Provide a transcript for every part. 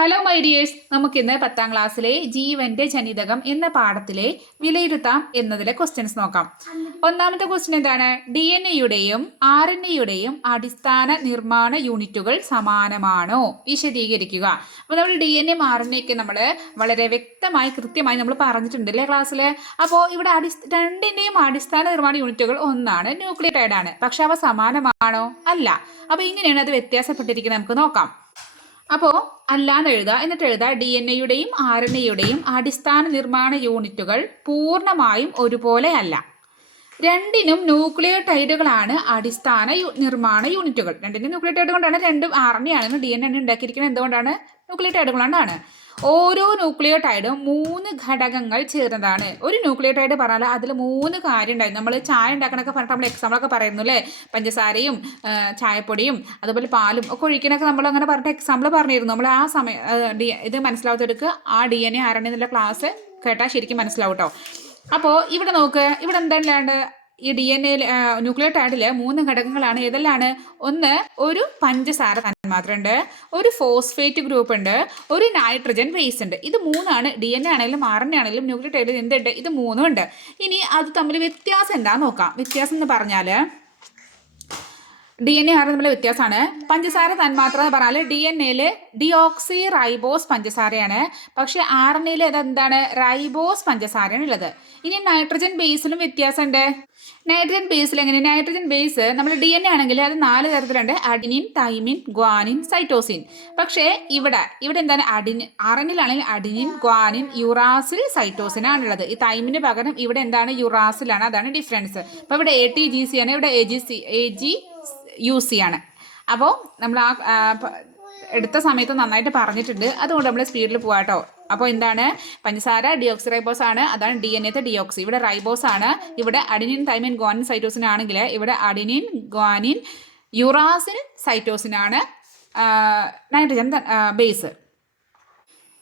Hello my dears നമുക്കിന്ന് പത്താം ക്ലാസ്സിലെ ജീവന്റെ ജനിതകം എന്ന പാഠത്തിലെ വിലയിരുത്താം എന്നതിലെ ക്വസ്റ്റ്യൻസ് നോക്കാം. ഒന്നാമത്തെ ക്വസ്റ്റ്യൻ എന്താണ്? ഡി എൻ എയുടെയും ആർ എൻ എയുടെയും അടിസ്ഥാന നിർമ്മാണ യൂണിറ്റുകൾ സമാനമാണോ? വിശദീകരിക്കുക. അപ്പോൾ നമ്മൾ D N M R N A ഒക്കെ നമ്മൾ വളരെ വ്യക്തമായി കൃത്യമായി നമ്മൾ പറഞ്ഞിട്ടുണ്ട് അല്ലേ ക്ലാസ്സിൽ അപ്പോൾ ഇവിടെ അടി രണ്ടിന്റെയും അടിസ്ഥാന നിർമ്മാണ യൂണിറ്റുകൾ ഒന്നാണ് ന്യൂക്ലിയർ ആണ് പക്ഷെ അവ സമാനമാണോ? അല്ല. അപ്പോൾ ഇങ്ങനെയാണ് അത് വ്യത്യാസപ്പെട്ടിരിക്കുന്നത്. നമുക്ക് നോക്കാം. അപ്പോൾ അല്ലാന്ന് എഴുതുക. എന്നിട്ട് എഴുതുക. ഡി എൻ എയുടെയും ആർ എൻ എയുടെയും അടിസ്ഥാന നിർമ്മാണ യൂണിറ്റുകൾ പൂർണമായും ഒരുപോലെ അല്ല. രണ്ടിനും ന്യൂക്ലിയോടൈഡുകളാണ് അടിസ്ഥാന നിർമ്മാണ യൂണിറ്റുകൾ. രണ്ടിനും ന്യൂക്ലിയോടൈഡ് കൊണ്ടാണ് രണ്ടും ആർ എൻ എ ആണ് ഡി എൻ എ ഉണ്ടാക്കിയിരിക്കുന്നത്. എന്തുകൊണ്ടാണ്? ന്യൂക്ലിയോടൈഡുകൾ കൊണ്ടാണ് ഓരോ ന്യൂക്ലിയോടൈഡും മൂന്ന് ഘടകങ്ങൾ ചേർന്നതാണ്. ഒരു ന്യൂക്ലിയോടൈഡ് പറഞ്ഞാൽ അതിൽ മൂന്ന് കാര്യം ഉണ്ടായി. നമ്മൾ ചായ ഉണ്ടാക്കണമൊക്കെ പറഞ്ഞിട്ട് നമ്മൾ എക്സാമ്പിളൊക്കെ പറയുന്നു അല്ലേ പഞ്ചസാരയും ചായപ്പൊടിയും അതുപോലെ പാലും ഒക്കെ ഒഴിക്കണമൊക്കെ നമ്മൾ അങ്ങനെ പറഞ്ഞിട്ട് എക്സാമ്പിൾ പറഞ്ഞിരുന്നു. നമ്മൾ ആ സമയം ഇത് മനസ്സിലാവാത്തവർക്ക് ആ ഡി എൻ എ ആരാണെന്നുള്ള ക്ലാസ് കേട്ടാൽ ശരിക്കും മനസ്സിലാവും കേട്ടോ അപ്പോൾ ഇവിടെ നോക്ക് ഇവിടെ എന്താണ്ട് ഈ ഡി എൻ എ ന്യൂക്ലിയോടൈഡിൽ മൂന്ന് ഘടകങ്ങളാണ്. ഏതെല്ലാണ്? ഒന്ന് ഒരു പഞ്ചസാര തന്മാത്രയുണ്ട് ഒരു ഫോസ്ഫേറ്റ് ഗ്രൂപ്പ് ഉണ്ട് ഒരു നൈട്രജൻ ബേസ് ഉണ്ട് ഇത് മൂന്നാണ്. ഡി എൻ എ ആണെങ്കിലും ആർ എൻ എ ആണെങ്കിലും ന്യൂക്ലിയോടൈഡിൽ എന്തുണ്ട്? ഇത് മൂന്നും ഉണ്ട്. ഇനി അത് തമ്മിൽ വ്യത്യാസം എന്താണെന്ന് നോക്കാം. വ്യത്യാസം എന്ന് പറഞ്ഞാൽ ഡി എൻ എ ആർ തമ്മിലെ വ്യത്യാസമാണ്. പഞ്ചസാര തന്മാത്ര എന്ന് പറഞ്ഞാൽ ഡി എൻ എയിൽ ഡിയോക്സി റൈബോസ് പഞ്ചസാരയാണ്. പക്ഷേ ആർ എൻ എയിൽ അതെന്താണ്? റൈബോസ് പഞ്ചസാരയാണ് ഉള്ളത്. ഇനി നൈട്രജൻ ബേസിലും വ്യത്യാസമുണ്ട്. നൈട്രജൻ ബേസിൽ എങ്ങനെ? നൈട്രജൻ ബേസ് നമ്മൾ ഡി എൻ എ ആണെങ്കിൽ അത് നാല് തരത്തിലുണ്ട്. Adenine thymine guanine cytosine. പക്ഷേ ഇവിടെ ഇവിടെ എന്താണ്? അഡിൻ ആർ എൻ ആണെങ്കിൽ അഡിനിൻ ഗ്വാനിൻ യുറാസിൽ സൈറ്റോസിൻ ആണുള്ളത് ഈ തൈമിന് പകരം ഇവിടെ എന്താണ്? യുറാസിലാണ്. അതാണ് ഡിഫറൻസ്. അപ്പോൾ ഇവിടെ എ ടി ജി സി ആണ്. ഇവിടെ A G C A G U ചെയ്യാണ്. അപ്പോൾ നമ്മൾ ആ, എടുത്ത സമയത്ത് നന്നായിട്ട് പറഞ്ഞിട്ടുണ്ട്. അതുകൊണ്ട് നമ്മൾ സ്പീഡിൽ പോകാട്ടോ അപ്പോൾ എന്താണ്? പഞ്ചസാര ഡിയോക്സി റൈബോസ് ആണ്. അതാണ് ഡി എൻ എത്തെ ഡിയോക്സി ഇവിടെ റൈബോസ് ആണ്. ഇവിടെ അഡിനിൻ തൈമിൻ ഗോനിൻ സൈറ്റോസിൻ ആണെങ്കിൽ ഇവിടെ അഡിനിൻ ഗോനിൻ യുറാസിൻ സൈറ്റോസിൻ ആണ്. നൈട്രജൻ ബേസ്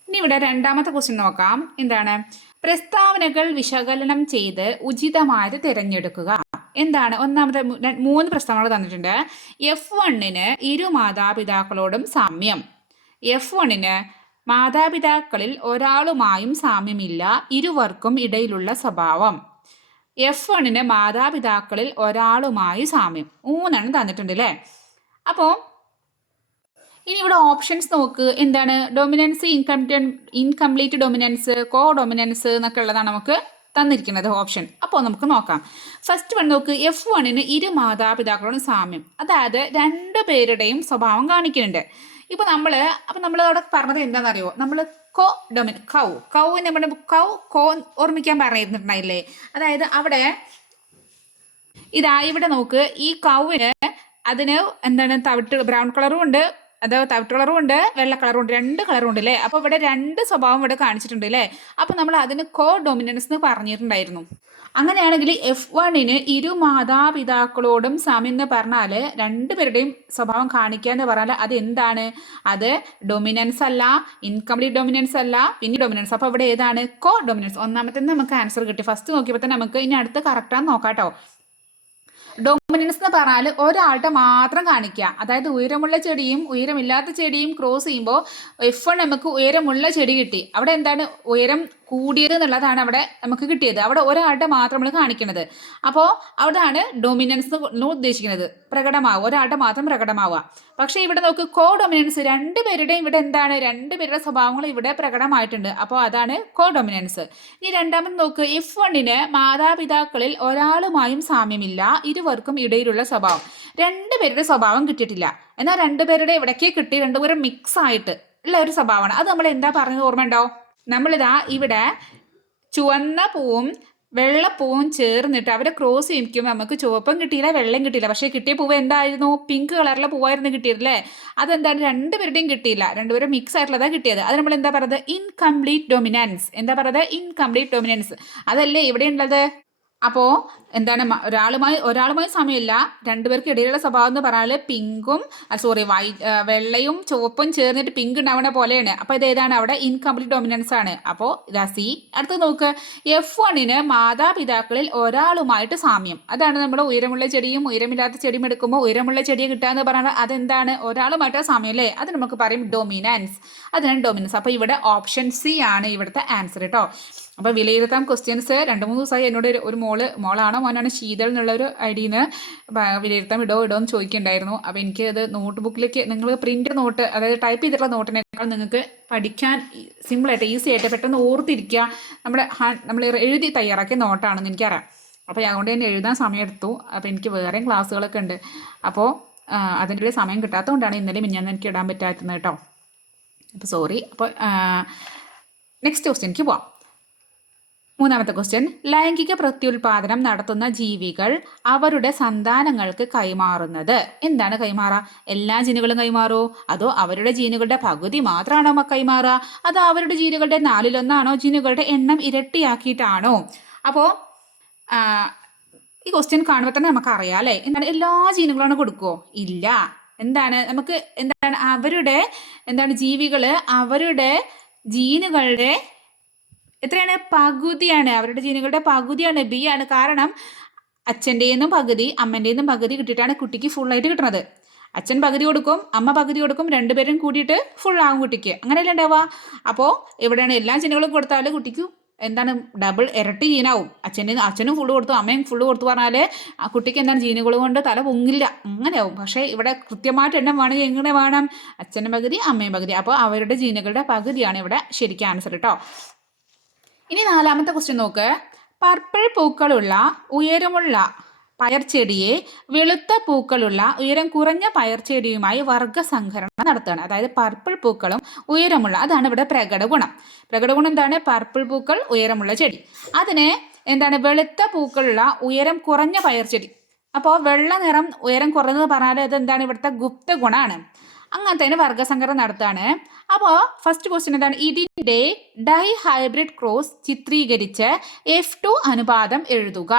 ഇനി ഇവിടെ രണ്ടാമത്തെ ക്വസ്റ്റ്യൻ നോക്കാം. എന്താണ്? പ്രസ്താവനകൾ വിശകലനം ചെയ്ത് ഉചിതമായത് തിരഞ്ഞെടുക്കുക. എന്താണ്? ഒന്നാമത്തെ മൂന്ന് പ്രസ്താവനകൾ തന്നിട്ടുണ്ട്. എഫ് വണ്ണിന് ഇരു മാതാപിതാക്കളോടും സാമ്യം. എഫ് വണ്ണിന് മാതാപിതാക്കളിൽ ഒരാളുമായും സാമ്യമില്ല ഇരുവർക്കും ഇടയിലുള്ള സ്വഭാവം. എഫ് വണ്ണിന് മാതാപിതാക്കളിൽ ഒരാളുമായി സാമ്യം. മൂന്നെണ്ണം തന്നിട്ടുണ്ട് അല്ലേ അപ്പോൾ ഇനി ഇവിടെ ഓപ്ഷൻസ് നോക്ക്. എന്താണ്? Dominance incomplete incomplete dominance codominance എന്നൊക്കെ ഉള്ളതാണ് നമുക്ക്? തന്നിരിക്കുന്നത് ഓപ്ഷൻ അപ്പോൾ നമുക്ക് നോക്കാം. ഫസ്റ്റ് വൺ നോക്ക്. എഫ് വണ്ണിന് ഇരു മാതാപിതാക്കളോടും സാമ്യം. അതായത് രണ്ട് പേരുടെയും സ്വഭാവം കാണിക്കുന്നുണ്ട്. ഇപ്പോൾ നമ്മൾ അപ്പോൾ നമ്മൾ അവിടെ പറഞ്ഞത് എന്താണെന്നറിയോ? നമ്മൾ കോ ഡൊമിൻ കൗ. കൗ നമ്മുടെ കൗ കോ ഓർമ്മിക്കാൻ പറഞ്ഞിട്ടുണ്ടായില്ലേ? അതായത് അവിടെ ഇതാ ഇവിടെ നോക്ക്. ഈ കൗവിന് അതിന് എന്താണ് തവിട്ട് ബ്രൗൺ കളറും ഉണ്ട്. അത് തവിട്ട് കളറും ഉണ്ട് വെള്ള കളറും ഉണ്ട് രണ്ട് കളറും ഉണ്ട് അല്ലേ അപ്പോൾ ഇവിടെ രണ്ട് സ്വഭാവം ഇവിടെ കാണിച്ചിട്ടുണ്ട് അല്ലേ അപ്പോൾ നമ്മൾ അതിന് കോ ഡൊമിനൻസ് എന്ന് പറഞ്ഞിട്ടുണ്ടായിരുന്നു. അങ്ങനെയാണെങ്കിൽ എഫ് വണ്ണിന് ഇരു മാതാപിതാക്കളോടും സമയം എന്ന് പറഞ്ഞാൽ രണ്ടുപേരുടെയും സ്വഭാവം കാണിക്കുക എന്ന് പറഞ്ഞാൽ അത് എന്താണ്? അത് ഡൊമിനൻസ് അല്ല ഇൻകംപ്ലീറ്റ് ഡൊമിനൻസ് അല്ല പിന്നെ ഡൊമിനൻസ് അപ്പോൾ ഇവിടെ ഏതാണ്? കോ ഡൊമിനൻസ് ഒന്നാമത്തെ നമുക്ക് ആൻസർ കിട്ടി. ഫസ്റ്റ് നോക്കിയപ്പോൾ തന്നെ നമുക്ക് ഇനി അടുത്ത കറക്റ്റാന്ന് നോക്കാം കേട്ടോ ഡൊമിനൻസ് എന്ന് പറഞ്ഞാൽ ഒരാളുടെ മാത്രം കാണിക്കുക അതായത് ഉയരമുള്ള ചെടിയും ഉയരമില്ലാത്ത ചെടിയും ക്രോസ് ചെയ്യുമ്പോൾ എഫ് നമുക്ക് ഉയരമുള്ള ചെടി കിട്ടി. അവിടെ എന്താണ്? ഉയരം കൂടിയത് എന്നുള്ളതാണ് അവിടെ നമുക്ക് കിട്ടിയത്. അവിടെ ഒരാളുടെ മാത്രം നമ്മൾ കാണിക്കുന്നത് അപ്പോൾ അവിടെയാണ് ഡൊമിനൻസ് ഉദ്ദേശിക്കുന്നത്. പ്രകടമാവുക. ഒരാളുടെ മാത്രം പ്രകടമാവുക. പക്ഷേ ഇവിടെ നോക്ക് കോ ഡൊമിനൻസ് രണ്ട് പേരുടെയും ഇവിടെ എന്താണ്? രണ്ട് പേരുടെ സ്വഭാവങ്ങൾ ഇവിടെ പ്രകടമായിട്ടുണ്ട്. അപ്പോൾ അതാണ് കോ ഡൊമിനൻസ് ഇനി രണ്ടാമത് നോക്ക് ഇഫ് വണ്ണിന് മാതാപിതാക്കളിൽ ഒരാളുമായും സാമ്യമില്ല. ഇരുവർക്കും ഇടയിലുള്ള സ്വഭാവം. രണ്ട് രണ്ടുപേരുടെ സ്വഭാവം കിട്ടിയിട്ടില്ല. എന്നാൽ രണ്ടുപേരുടെ ഇവിടേക്ക് കിട്ടി രണ്ടുപേരും മിക്സ് ആയിട്ട് ഉള്ള ഒരു സ്വഭാവമാണ്. അത് നമ്മൾ എന്താ പറഞ്ഞത്? ഓർമ്മയുണ്ടോ? നമ്മളിതാ ഇവിടെ ചുവന്ന പൂവും വെള്ളപ്പൂവും ചേർന്നിട്ട് അവരെ ക്രോസ് ചെയ്യിക്കുമ്പോൾ നമുക്ക് ചുവപ്പും കിട്ടിയില്ല വെള്ളം കിട്ടിയില്ല. പക്ഷേ കിട്ടിയ പൂവ് എന്തായിരുന്നു? പിങ്ക് കളറിലെ പൂവായിരുന്നു കിട്ടിയതല്ലേ? അതെന്താണ്? രണ്ടുപേരുടെയും കിട്ടിയില്ല. രണ്ടുപേരും മിക്സ് ആയിട്ടുള്ളതാണ് കിട്ടിയത്. അത് നമ്മൾ എന്താ പറയുന്നത്? ഇൻകംപ്ലീറ്റ് ഡൊമിനൻസ് എന്താ പറയുന്നത്? ഇൻകംപ്ലീറ്റ് ഡൊമിനൻസ് അതല്ലേ ഇവിടെ ഉള്ളത് അപ്പോൾ എന്താണ് ഒരാളുമായി ഒരാളുമായി സമയമില്ല. രണ്ടുപേർക്ക് ഇടയിലുള്ള സ്വഭാവം എന്ന് പറഞ്ഞാൽ പിങ്കും സോറി വൈ വെള്ളയും ചുവപ്പും ചേർന്നിട്ട് പിങ്ക് ഉണ്ടാവുന്ന പോലെയാണ്. അപ്പോൾ ഇത് ഏതാണ് അവിടെ? ഇൻകംപ്ലീറ്റ് ഡൊമിനൻസ് ആണ്. അപ്പോൾ ഇതാ സി. അടുത്ത് നോക്ക്. എഫ് വണ്ണിന് മാതാപിതാക്കളിൽ ഒരാളുമായിട്ട് സാമ്യം. അതാണ് നമ്മൾ ഉയരമുള്ള ചെടിയും ഉയരമില്ലാത്ത ചെടിയും എടുക്കുമ്പോൾ ഉയരമുള്ള ചെടിയെ കിട്ടാന്ന് പറഞ്ഞാൽ അതെന്താണ്? ഒരാളുമായിട്ട് സാമ്യം അല്ലേ? അത് നമുക്ക് പറയും ഡൊമിനൻസ് അതിനാണ് ഡൊമിനൻസ് അപ്പോൾ ഇവിടെ ഓപ്ഷൻ സി ആണ് ഇവിടുത്തെ ആൻസർ കേട്ടോ അപ്പോൾ വിലയിരുത്താം ക്വസ്റ്റ്യൻസ് രണ്ട് മൂന്ന് ദിവസമായി എന്നോട് ഒരു- മോൾ മോളാണോ മോനാണ് ശീതൾ എന്നുള്ള ഒരു ഐഡിയിൽ നിന്ന് വിലയിരുത്താം ഇടോ ഇടോ എന്ന് ചോദിക്കുന്നുണ്ടായിരുന്നു. അപ്പോൾ എനിക്ക് അത് നോട്ട് ബുക്കിലേക്ക് നിങ്ങൾ പ്രിന്റ് നോട്ട് അതായത് ടൈപ്പ് ചെയ്തിട്ടുള്ള നോട്ടിനേക്കാൾ നിങ്ങൾക്ക് പഠിക്കാൻ സിമ്പിളായിട്ട് ഈസി ആയിട്ട് പെട്ടെന്ന് ഓർത്തിരിക്കുക. നമ്മുടെ നമ്മൾ എഴുതി തയ്യാറാക്കിയ നോട്ടാണെന്ന് എനിക്കറിയാം. അപ്പോൾ അതുകൊണ്ട് തന്നെ എഴുതാൻ സമയമെടുത്തു. അപ്പോൾ എനിക്ക് വേറെയും ക്ലാസ്സുകളൊക്കെ ഉണ്ട്. അപ്പോൾ അതിന്റെ ഒരു സമയം കിട്ടാത്തതുകൊണ്ടാണ് ഇന്നലെ മിഞ്ഞാന്ന് എനിക്ക് ഇടാൻ പറ്റാത്തത് കേട്ടോ. അപ്പോൾ സോറി അപ്പോൾ നെക്സ്റ്റ് ക്വസ്റ്റ്യൻ എനിക്ക് പോവാം. മൂന്നാമത്തെ ക്വസ്റ്റ്യൻ ലൈംഗിക പ്രത്യുൽപാദനം നടത്തുന്ന ജീവികൾ അവരുടെ സന്താനങ്ങൾക്ക് കൈമാറുന്നത്. എന്താണ് കൈമാറുക എല്ലാ ജീനുകളും കൈമാറോ? അതോ അവരുടെ ജീനുകളുടെ പകുതി മാത്രമാണോ കൈമാറുക അതോ അവരുടെ ജീനുകളുടെ നാലിലൊന്നാണോ? ജീനുകളുടെ എണ്ണം ഇരട്ടിയാക്കിയിട്ടാണോ? അപ്പോൾ ഈ ക്വസ്റ്റ്യൻ കാണുമ്പോൾ തന്നെ നമുക്ക് അറിയാം അല്ലേ? എന്താണ്? എല്ലാ ജീനുകളാണ് കൊടുക്കുമോ ഇല്ല. എന്താണ്? നമുക്ക് എന്താണ്? അവരുടെ എന്താണ്? ജീവികൾ അവരുടെ ജീനുകളുടെ എത്രയാണ്? പകുതിയാണ്. അവരുടെ ജീനുകളുടെ പകുതിയാണ്. ബി ആണ്. കാരണം അച്ഛന്റെന്നും പകുതി അമ്മന്റെന്നും പകുതി കിട്ടിയിട്ടാണ് കുട്ടിക്ക് ഫുള്ളായിട്ട് കിട്ടുന്നത് അച്ഛൻ പകുതി കൊടുക്കും അമ്മ പകുതി കൊടുക്കും രണ്ടുപേരും കൂടിയിട്ട് ഫുൾ ആകും കുട്ടിക്ക്. അങ്ങനെയല്ലേ ഉണ്ടാവുക? അപ്പോൾ ഇവിടെയാണ് എല്ലാ ജീനുകളും കൊടുത്താൽ കുട്ടിക്ക് എന്താണ്? ഡബിൾ ഇരട്ടി ജീനാവും. അച്ഛന്റെ അച്ഛനും ഫുള്ള് കൊടുത്തു അമ്മയും ഫുള്ള് കൊടുത്തു പറഞ്ഞാൽ ആ കുട്ടിക്ക് എന്താണ്? ജീനുകൾ കൊണ്ട് തല പൊങ്ങില്ല. അങ്ങനെയാവും. പക്ഷേ ഇവിടെ കൃത്യമായിട്ട് എണ്ണം വേണമെങ്കിൽ എങ്ങനെ വേണം? അച്ഛന്റെ പകുതി അമ്മയും പകുതി. അപ്പോൾ അവരുടെ ജീനുകളുടെ പകുതിയാണ് ഇവിടെ ശരിക്കും ആൻസർ കേട്ടോ ഇനി നാലാമത്തെ ക്വസ്റ്റ്യൻ നോക്ക്. പർപ്പിൾ പൂക്കളുള്ള ഉയരമുള്ള പയർച്ചെടിയെ വെളുത്ത പൂക്കളുള്ള ഉയരം കുറഞ്ഞ പയർച്ചെടിയുമായി വർഗസംഘരണം നടത്തുകയാണ്. അതായത് പർപ്പിൾ പൂക്കളും ഉയരമുള്ള അതാണ് ഇവിടെ പ്രകട ഗുണം പ്രകട ഗുണം എന്താണ്? പർപ്പിൾ പൂക്കൾ ഉയരമുള്ള ചെടി. അതിന് എന്താണ്? വെളുത്ത പൂക്കളുള്ള ഉയരം കുറഞ്ഞ പയർച്ചെടി. അപ്പോൾ വെള്ള നിറം ഉയരം കുറഞ്ഞത് പറഞ്ഞാൽ അത് എന്താണ് ഇവിടുത്തെ ഗുപ്ത ഗുണമാണ് അങ്ങനത്തെ വർഗസംഘടന നടത്താണ്. അപ്പോൾ ഫസ്റ്റ് ക്വസ്റ്റ്യൻ എന്താണ്? ഇതിന്റെ ഡൈ ഹൈബ്രിഡ് ക്രോസ് ചിത്രീകരിച്ച് എഫ് ടു അനുപാതം എഴുതുക.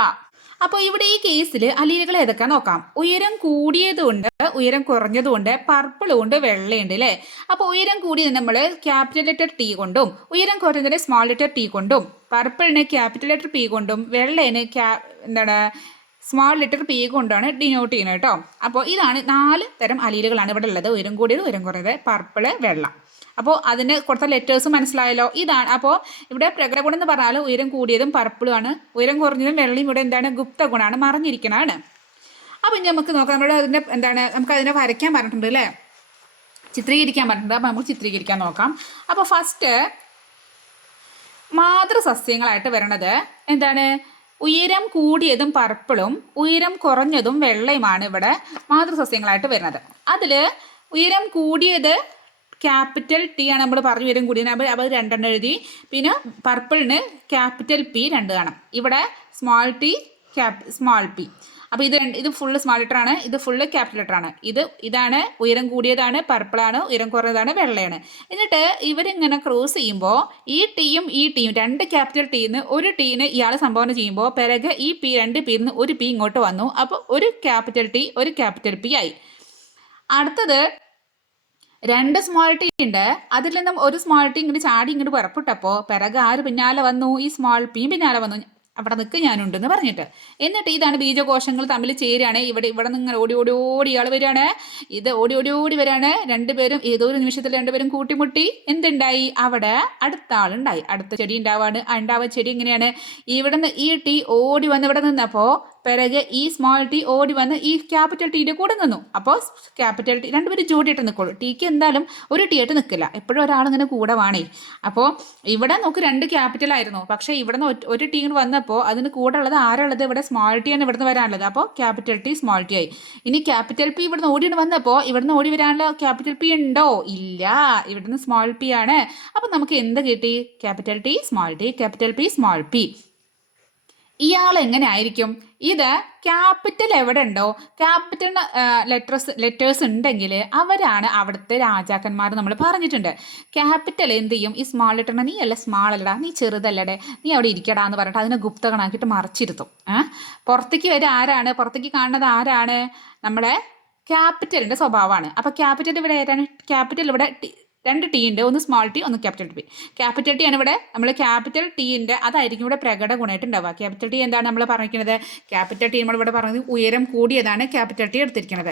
അപ്പോൾ ഇവിടെ ഈ കേസിൽ അലീലുകൾ ഏതൊക്കെ നോക്കാം? ഉയരം കൂടിയതുകൊണ്ട് ഉയരം കുറഞ്ഞതുകൊണ്ട് പർപ്പിൾ കൊണ്ട് വെള്ളയുണ്ട് അല്ലേ അപ്പോൾ ഉയരം കൂടിയത് നമ്മൾ ക്യാപിറ്റൽ ലെറ്റർ ടി കൊണ്ടും ഉയരം കുറഞ്ഞതിന് സ്മോൾ ലെറ്റർ ടി കൊണ്ടും പർപ്പിളിന് ക്യാപിറ്റൽ ലെറ്റർ പി കൊണ്ടും വെള്ളേന് ക്യാ എന്താണ് സ്മോൾ ലെറ്റർ പി കൊണ്ടാണ് ഡിനോട്ട് ചെയ്യുന്നത് കേട്ടോ. അപ്പോൾ ഇതാണ് നാല് തരം അലീലുകളാണ് ഇവിടെ ഉള്ളത്. ഉയരം കൂടിയത് ഉയരം കുറഞ്ഞത്. പർപ്പിൾ വെള്ളം. അപ്പോൾ അതിന് കൊടുത്ത ലെറ്റേഴ്സ് മനസ്സിലായല്ലോ. ഇതാണ് അപ്പോൾ ഇവിടെ പ്രകടഗുണം എന്ന് പറഞ്ഞാൽ ഉയരം കൂടിയതും പർപ്പിളുമാണ് ഉയരം കുറഞ്ഞതും വെള്ളയും ഇവിടെ എന്താണ് ഗുപ്ത ഗുണമാണ് മറിഞ്ഞിരിക്കണതാണ് അപ്പോൾ ഇനി നമുക്ക് നോക്കാം. നമ്മുടെ അതിന്റെ എന്താണ് നമുക്ക് അതിനെ വരയ്ക്കാൻ പറഞ്ഞിട്ടുണ്ട് അല്ലേ? ചിത്രീകരിക്കാൻ പറഞ്ഞിട്ടുണ്ട്. അപ്പോൾ നമുക്ക് ചിത്രീകരിക്കാൻ നോക്കാം. അപ്പോൾ ഫസ്റ്റ് മാതൃസസ്യങ്ങളായിട്ട് വരണത് എന്താണ്? ഉയരം കൂടിയതും പർപ്പിളും ഉയരം കുറഞ്ഞതും വെള്ളയുമാണ് ഇവിടെ മാതൃസസ്യങ്ങളായിട്ട് വരുന്നത്. അതിൽ ഉയരം കൂടിയത് ക്യാപിറ്റൽ ടി ആണ് നമ്മൾ പറഞ്ഞു ഉയരം കൂടിയത് അപ്പോൾ അപ്പോൾ രണ്ടെണ്ണം എഴുതി. പിന്നെ പർപ്പിളിന് ക്യാപിറ്റൽ പി രണ്ട് കാണാം. ഇവിടെ small T cap small P. അപ്പോൾ ഇത് ഇത് ഫുള്ള് സ്മാൾ ലെറ്റർ ആണ്. ഇത് ഫുള്ള് ക്യാപിറ്റൽ ലെറ്റർ ആണ്. ഇത് ഇതാണ് ഉയരം കൂടിയതാണ് പർപ്പിളാണ് ഉയരം കുറഞ്ഞതാണ് വെള്ളയാണ്. എന്നിട്ട് ഇവരിങ്ങനെ ക്രോസ് ചെയ്യുമ്പോൾ ഈ ടീയും ഈ ടീയും രണ്ട് ക്യാപിറ്റൽ ടീന്ന് ഒരു ടീന് ഇയാൾ സംഭാവന ചെയ്യുമ്പോൾ പിറകെ ഈ പി രണ്ട് പി നിന്ന് ഒരു പി ഇങ്ങോട്ട് വന്നു. അപ്പോൾ ഒരു ക്യാപിറ്റൽ ടി ഒരു ക്യാപിറ്റൽ പി ആയി. അടുത്തത് രണ്ട് സ്മോൾ ടീ ഉണ്ട്. അതിൽ നിന്നും ഒരു സ്മോൾ ടീ ഇങ്ങോട്ട് ചാടി ഇങ്ങോട്ട് പുറപ്പെട്ടപ്പോൾ പിറകെ ആര് പിന്നാലെ വന്നു? ഈ സ്മോൾ പിയും പിന്നാലെ വന്നു. അവിടെ നിൽക്ക് ഞാനുണ്ടെന്ന് പറഞ്ഞിട്ട്. എന്നിട്ട് ഇതാണ് ബീജകോശങ്ങൾ തമ്മിൽ ചേരുകയാണ് ഇവിടെ ഇവിടെ നിന്ന് ഓടി ഓടി ഓടി ആൾ വരികയാണ് ഇത് ഓടി ഓടി ഓടി വരികയാണ് രണ്ടുപേരും ഏതോ ഒരു നിമിഷത്തിൽ രണ്ടുപേരും കൂട്ടിമുട്ടി. എന്തുണ്ടായി? അവിടെ അടുത്ത ആളുണ്ടായി. അടുത്ത ചെടി ഉണ്ടാവാണ്. ആ ഉണ്ടാവുക ചെടി ഇങ്ങനെയാണ് നിന്ന് ഈ ടീ ഓടി വന്ന് ഇവിടെ നിന്നപ്പോൾ പിറകെ ഈ സ്മോൾ ടി ഓടി വന്ന് ഈ ക്യാപിറ്റൽ ടീയുടെ കൂടെ നിന്നു. അപ്പോൾ ക്യാപിറ്റൽ ടി രണ്ടുപേരും ജോഡിയായിട്ട് നിൽക്കുള്ളൂ ടീക്ക് എന്തായാലും ഒരു ടീ ആയിട്ട് നിൽക്കില്ല എപ്പോഴും ഒരാളിങ്ങനെ കൂടെ വേണേ. അപ്പോൾ ഇവിടെ നോക്ക് രണ്ട് ക്യാപിറ്റൽ ആയിരുന്നു. പക്ഷേ ഇവിടെ നിന്ന് ഒരു ടീം വന്നപ്പോൾ അതിന് കൂടെ ഉള്ളത് ആരുള്ളത്? ഇവിടെ സ്മോൾ ടി ആണ് ഇവിടുന്ന് വരാനുള്ളത്. അപ്പോൾ ക്യാപിറ്റൽ ടി സ്മോൾ ടി ആയി. ഇനി ക്യാപിറ്റൽ പി ഇവിടുന്ന് ഓടിയിട്ട് വന്നപ്പോൾ ഇവിടുന്ന് ഓടി വരാനുള്ള ക്യാപിറ്റൽ പി ഉണ്ടോ? ഇല്ല. ഇവിടുന്ന് സ്മോൾ പി ആണ്. അപ്പോൾ നമുക്ക് എന്ത് കിട്ടി? Capital T small T capital P small P ഇയാൾ എങ്ങനെ ആയിരിക്കും ഇത് ക്യാപിറ്റൽ എവിടെ ഉണ്ടോ ക്യാപിറ്റൽ ലെറ്റേഴ്സ് ലെറ്റേഴ്സ് ഉണ്ടെങ്കിൽ അവരാണ് അവിടുത്തെ രാജാക്കന്മാർ നമ്മൾ പറഞ്ഞിട്ടുണ്ട്. ക്യാപിറ്റൽ എന്ത് ചെയ്യും? ഈ സ്മാൾ ലെറ്ററിനെ നീ അല്ല സ്മാൾ അല്ലടാ നീ ചെറുതല്ലടേ നീ അവിടെ ഇരിക്കടാ എന്ന് പറഞ്ഞിട്ട് അതിനെ ഗുപ്തകണാക്കിയിട്ട് മറിച്ചിരുത്തും. പുറത്തേക്ക് വരെ ആരാണ്? പുറത്തേക്ക് കാണുന്നത് ആരാണ്? നമ്മുടെ ക്യാപിറ്റലിന്റെ സ്വഭാവമാണ്. അപ്പോൾ ക്യാപിറ്റൽ ഇവിടെ ആരാണ്? ക്യാപിറ്റൽ ഇവിടെ രണ്ട് ടി ഉണ്ട് ഒന്ന് സ്മോൾ ടി ഒന്ന് ക്യാപിറ്റൽ ടി ക്യാപിറ്റൽ ടി ആണ് ഇവിടെ നമ്മൾ ക്യാപിറ്റൽ ടീന്റെ അതായിരിക്കും ഇവിടെ പ്രകട ഗുണമായിട്ട് ഉണ്ടാവുക ക്യാപിറ്റൽ ടി എന്താണ് നമ്മൾ പറഞ്ഞിരിക്കുന്നത്? ക്യാപിറ്റൽ ടി നമ്മൾ ഇവിടെ പറഞ്ഞത് ഉയരം കൂടിയതാണ് ക്യാപിറ്റൽ ടി എടുത്തിരിക്കുന്നത്.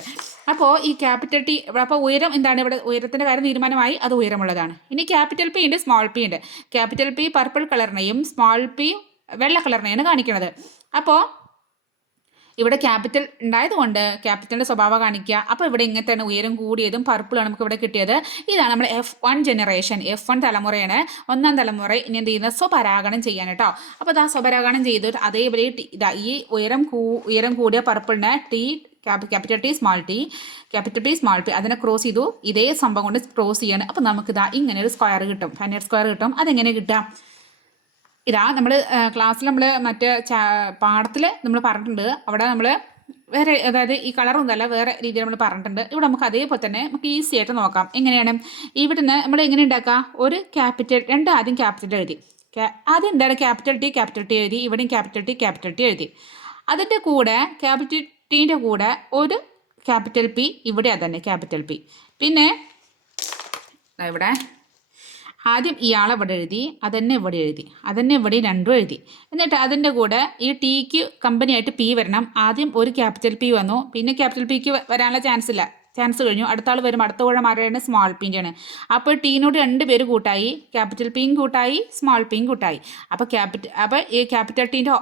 അപ്പോൾ ഈ ക്യാപിറ്റൽ ടി അപ്പോൾ ഉയരം എന്താണ് ഇവിടെ? ഉയരത്തിന്റെ കാര്യം തീരുമാനമായി അത് ഉയരമുള്ളതാണ്. ഇനി ക്യാപിറ്റൽ പി ഉണ്ട് സ്മോൾ പി ഉണ്ട് ക്യാപിറ്റൽ പി പർപ്പിൾ കളറിനെയും സ്മോൾ പി വെള്ള കളറിനെയാണ് കാണിക്കുന്നത് അപ്പോൾ ഇവിടെ ക്യാപിറ്റൽ ഉണ്ടായതുകൊണ്ട് ക്യാപിറ്റലിന്റെ സ്വഭാവം കാണിക്കുക. അപ്പോൾ ഇവിടെ ഇങ്ങനെ തന്നെ ഉയരം കൂടിയതും പർപ്പിളാണ് നമുക്ക് ഇവിടെ കിട്ടിയത്. ഇതാണ് നമ്മുടെ F one generation F one തലമുറയാണ്. ഒന്നാം തലമുറ ഇനി എന്ത് ചെയ്യുന്നത്? സ്വപരാഗണം ചെയ്യാൻ കേട്ടോ. അപ്പോൾ ഇതാ സ്വപരാഗണം ചെയ്തു അതേപോലെ ഇതാ ഈ ഉയരം ഉയരം കൂടിയ പർപ്പിളിനെ T capital T small T capital T small T അതിനെ ക്രോസ് ചെയ്തു. ഇതേ സംഭവം കൊണ്ട് ക്രോസ് ചെയ്യാണ്. അപ്പോൾ നമുക്ക് ഇതാ ഇങ്ങനെ ഒരു സ്ക്വയർ കിട്ടും. ഫൈനൽ സ്ക്വയർ കിട്ടും. അതെങ്ങനെ കിട്ടുക? ഇതാ നമ്മൾ ക്ലാസ്സിൽ നമ്മൾ മറ്റേ പാഠത്തിൽ നമ്മൾ പറഞ്ഞിട്ടുണ്ട്. അവിടെ നമ്മൾ വേറെ അതായത് ഈ കളറൊന്നുമല്ല വേറെ രീതിയിൽ നമ്മൾ പറഞ്ഞിട്ടുണ്ട്. ഇവിടെ നമുക്ക് അതേപോലെ തന്നെ നമുക്ക് ഈസി ആയിട്ട് നോക്കാം. എങ്ങനെയാണ്? ഇവിടുന്ന് നമ്മൾ എങ്ങനെ ഉണ്ടാക്കുക? ഒരു ക്യാപിറ്റൽ രണ്ട് ആദ്യം ക്യാപിറ്റൽ എഴുതി. ആദ്യം എന്താണ്? ക്യാപിറ്റൽ ടി ക്യാപിറ്റൽ ടി എഴുതി. ഇവിടെയും ക്യാപിറ്റൽ ടി ക്യാപിറ്റൽ ടി എഴുതി. അതിന്റെ കൂടെ ക്യാപിറ്റൽ ടീന്റെ കൂടെ ഒരു ക്യാപിറ്റൽ പി ഇവിടെ അതന്നെ ക്യാപിറ്റൽ പി പിന്നെ ഇവിടെ ആദ്യം ഇയാളെ ഇവിടെ എഴുതി അതന്നെ ഇവിടെ എഴുതി അതന്നെ ഇവിടെ രണ്ടും എഴുതി. എന്നിട്ട് അതിന്റെ കൂടെ ഈ ടീക്ക് കമ്പനിയായിട്ട് പി വരണം. ആദ്യം ഒരു ക്യാപിറ്റൽ പി വന്നു. പിന്നെ ക്യാപിറ്റൽ പിക്ക് വരാനുള്ള ചാൻസ് ഇല്ല. ചാൻസ് കഴിഞ്ഞു. അടുത്ത ആൾ വരും അടുത്ത കൂടെ മാറിയാണ് സ്മോൾ പിന്റെ ആണ് അപ്പോൾ ടീനോട് രണ്ട് പേര് കൂട്ടായി. ക്യാപിറ്റൽ പിയും കൂട്ടായി സ്മോൾ പിയും കൂട്ടായി. അപ്പോൾ ക്യാപിറ്റൽ അപ്പോൾ ഈ ക്യാപിറ്റൽ ടീന്റെ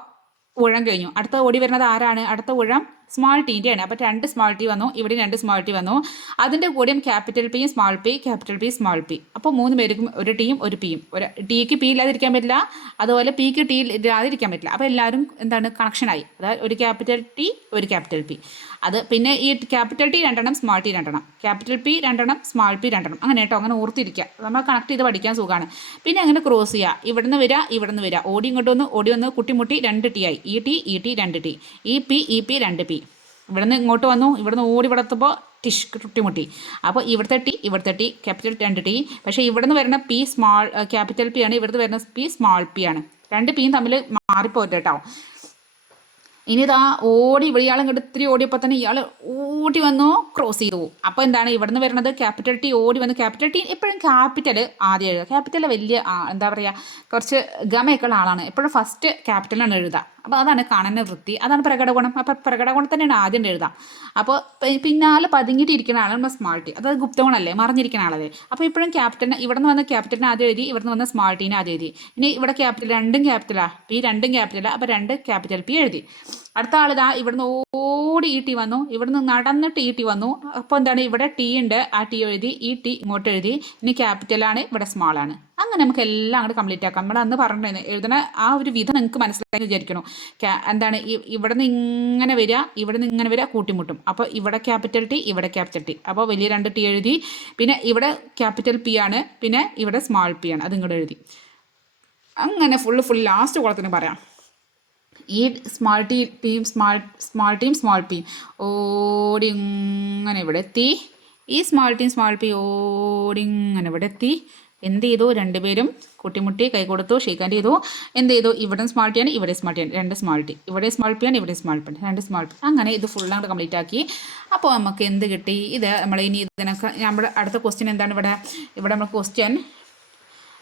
ഊഴം കഴിഞ്ഞു. അടുത്ത ഓടി വരുന്നത് ആരാണ്? അടുത്ത ഊഴം സ്മാൾ ടീന്റെയാണ് അപ്പോൾ രണ്ട് സ്മോൾ ടി വന്നു ഇവിടെ രണ്ട് സ്മോൾ ടി വന്നു. അതിന്റെ കൂടെയും ക്യാപിറ്റൽ പിയും small P capital P small P അപ്പോൾ മൂന്ന് പേർക്കും ഒരു ടീയും ഒരു പിയും ഒരു ടിക്ക് പി ഇല്ലാതിരിക്കാൻ പറ്റില്ല അതുപോലെ പിക്ക് ടി ഇല്ലാതിരിക്കാൻ പറ്റില്ല. അപ്പോൾ എല്ലാവരും എന്താണ് കണക്ഷനായി അതായത് ഒരു ക്യാപിറ്റൽ ടി ഒരു ക്യാപിറ്റൽ പി അത് പിന്നെ ഈ ക്യാപിറ്റൽ ടി രണ്ടെണ്ണം സ്മോൾ ടി രണ്ടെണ്ണം. ക്യാപിറ്റൽ പി രണ്ടെണ്ണം സ്മോൾ പി രണ്ടെണ്ണം. അങ്ങനെ കേട്ടോ അങ്ങനെ ഓർത്തിരിക്കുക. നമ്മൾ കണക്ട് ചെയ്ത് പഠിക്കാൻ സുഖമാണ്. പിന്നെ അങ്ങനെ ക്രോസ് ചെയ്യുക. ഇവിടുന്ന് വരിക ഇവിടുന്ന് വരിക. ഓടി ഇങ്ങോട്ട് വന്ന് ഓടി വന്ന് കുട്ടിമുട്ടി രണ്ട് ടി ആയി. ഈ ടി ഈ ടി രണ്ട് ടി ഈ പി ഈ പി രണ്ട് പി ഇവിടുന്ന് ഇങ്ങോട്ട് വന്നു. ഇവിടുന്ന് ഓടി ഇവിടെ ടിഷ് ടുട്ടിമുട്ടി. അപ്പോൾ ഇവിടുത്തെ ടി ഇവിടുത്തെ ടി ക്യാപിറ്റൽ രണ്ട് ടി. പക്ഷേ ഇവിടുന്ന് വരുന്ന പി സ്മോൾ ക്യാപിറ്റൽ പി ആണ് ഇവിടുന്ന് വരുന്ന പി സ്മോൾ പി ആണ്. രണ്ട് പിയും തമ്മിൽ മാറിപ്പോയിട്ട് ഇനി ഇതാ ഓടി ഇയാൾ ഇങ്ങോട്ട് ഇത്തിരി ഓടിയപ്പോൾ തന്നെ ഇയാൾ ഓടി വന്നു ക്രോസ് ചെയ്തു. അപ്പോൾ എന്താണ് ഇവിടുന്ന് വരുന്നത്? ക്യാപിറ്റൽ ടി ഓടി വന്ന്. ക്യാപിറ്റൽ ടി എപ്പോഴും ക്യാപിറ്റൽ ആദ്യം എഴുതുക. ക്യാപിറ്റൽ വലിയ എന്താ പറയുക കുറച്ച് ഗമയൊക്കെ ഉള്ള ആളാണ്. എപ്പോഴും ഫസ്റ്റ് ക്യാപിറ്റലാണ് എഴുതുക. അപ്പോൾ അതാണ് കാണുന്ന വൃത്തി. അതാണ് പ്രകടഗുണം അപ്പോൾ പ്രകടഗുണം തന്നെയാണ് ആദ്യം എഴുതാം അപ്പോൾ പിന്നാലെ പതുങ്ങിയിട്ട് ഇരിക്കുന്ന ആളാണ് സ്മാൾ ടി അതായത് ഗുപ്തഗുണല്ലേ മറിഞ്ഞിരിക്കുന്ന ആളല്ലേ. അപ്പോൾ ഇപ്പോഴും ക്യാപിറ്റലിന് ഇവിടെ നിന്ന് വന്ന ക്യാപിറ്റലിനെ ആദ്യം എഴുതി ഇവിടുന്ന് വന്ന സ്മാൾ ടീനെ ആദ്യം എഴുതി. ഇനി ഇവിടെ ക്യാപിറ്റൽ രണ്ടും ക്യാപിറ്റലാ പി രണ്ടും ക്യാപിറ്റലാ അപ്പോൾ രണ്ട് ക്യാപിറ്റൽ പി എഴുതി. അടുത്ത ആൾ ഇതാ ഇവിടുന്ന് ഓടി ഈ ടി വന്നു. ഇവിടുന്ന് നടന്നിട്ട് ഈ ടി വന്നു. അപ്പോൾ എന്താണ് ഇവിടെ ടി ഉണ്ട്. ആ ടി എഴുതി ഈ ടി ഇങ്ങോട്ട് എഴുതി. ഇനി ക്യാപിറ്റലാണ് ഇവിടെ സ്മോൾ ആണ്. അങ്ങനെ നമുക്ക് എല്ലാം അങ്ങോട്ട് കംപ്ലീറ്റ് ആക്കാം. നമ്മൾ അന്ന് പറഞ്ഞിരുന്നു എഴുതണ ആ ഒരു വിധം നിങ്ങൾക്ക് മനസ്സിലാക്കി വിചാരിക്കണം എന്താണ് ഇവിടെ നിന്ന് ഇങ്ങനെ വരിക ഇവിടെ നിന്ന് ഇങ്ങനെ വരിക കൂട്ടിമുട്ടും. അപ്പോൾ ഇവിടെ ക്യാപിറ്റൽ ടി ഇവിടെ ക്യാപിറ്റൽ ടി. അപ്പോൾ വലിയ രണ്ട് ടി എഴുതി. പിന്നെ ഇവിടെ ക്യാപിറ്റൽ പി ആണ് പിന്നെ ഇവിടെ സ്മോൾ പി ആണ്. അത് ഇങ്ങോട്ട് എഴുതി. അങ്ങനെ ഫുള്ള് ഫുൾ ലാസ്റ്റ് കുളത്തിന് പറയാം. ഈ small T team small small team small P ഓടി ഇങ്ങനെ ഇവിടെ എത്തി. ഈ സ്മാൾ ടീം സ്മാൾ പി ഓടി ഇങ്ങനെ ഇവിടെ എത്തി. എന്ത് ചെയ്തു? രണ്ടുപേരും കുട്ടിമുട്ടി കൈ കൊടുത്തു ഷെയ്ക്കാന്റെ ചെയ്തു. എന്ത് ചെയ്തു? ഇവിടെ സ്മാൾ ടി ആണ് ഇവിടെ സ്മാൾ ടി ആണ്. രണ്ട് സ്മാൾ ടി ഇവിടെ സ്മാൾ പി ആണ് ഇവിടെ സ്മാൾ പി രണ്ട് സ്മാൾ പി അങ്ങനെ ഇത് ഫുൾ അങ്ങോട്ട് കംപ്ലീറ്റ് ആക്കി. അപ്പോൾ നമുക്ക് എന്ത് കിട്ടി? ഇത് നമ്മൾ ഇനി ഇതിനൊക്കെ നമ്മുടെ അടുത്ത ക്വസ്റ്റ്യൻ എന്താണ് ഇവിടെ? ഇവിടെ നമ്മൾ ക്വസ്റ്റ്യൻ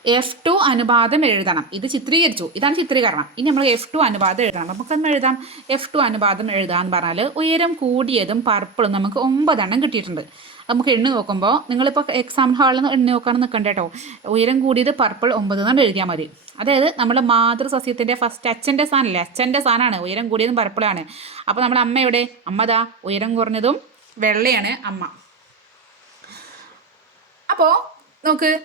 എഫ് ടു അനുപാതം എഴുതണം. ഇത് ചിത്രീകരിച്ചു. ഇതാണ് ചിത്രീകരണം. ഇനി നമ്മൾ എഫ് ടു അനുപാതം എഴുതണം. നമുക്കൊന്ന് എഴുതാം? എഫ് ടു അനുപാതം എഴുതാന്ന് പറഞ്ഞാൽ ഉയരം കൂടിയതും പർപ്പിളും നമുക്ക് ഒമ്പതെണ്ണം കിട്ടിയിട്ടുണ്ട്. നമുക്ക് എണ്ണു നോക്കുമ്പോൾ നിങ്ങളിപ്പോൾ എക്സാം ഹാളിൽ നിന്ന് എണ്ണി നോക്കാൻ നിൽക്കണ്ട കേട്ടോ ഉയരം കൂടിയത് പർപ്പിൾ ഒമ്പത് എന്നാണ് എഴുതിയാൽ മതി. അതായത് നമ്മൾ മാതൃസസ്യത്തിന്റെ ഫസ്റ്റ് അച്ഛന്റെ സാധനമല്ലേ അച്ഛന്റെ സാധനമാണ് ഉയരം കൂടിയതും പർപ്പിളാണ്. അപ്പോൾ നമ്മൾ അമ്മ എവിടെ? അമ്മടാ ഉയരം കുറഞ്ഞതും വെള്ളയാണ് അമ്മ. അപ്പോൾ നമുക്ക്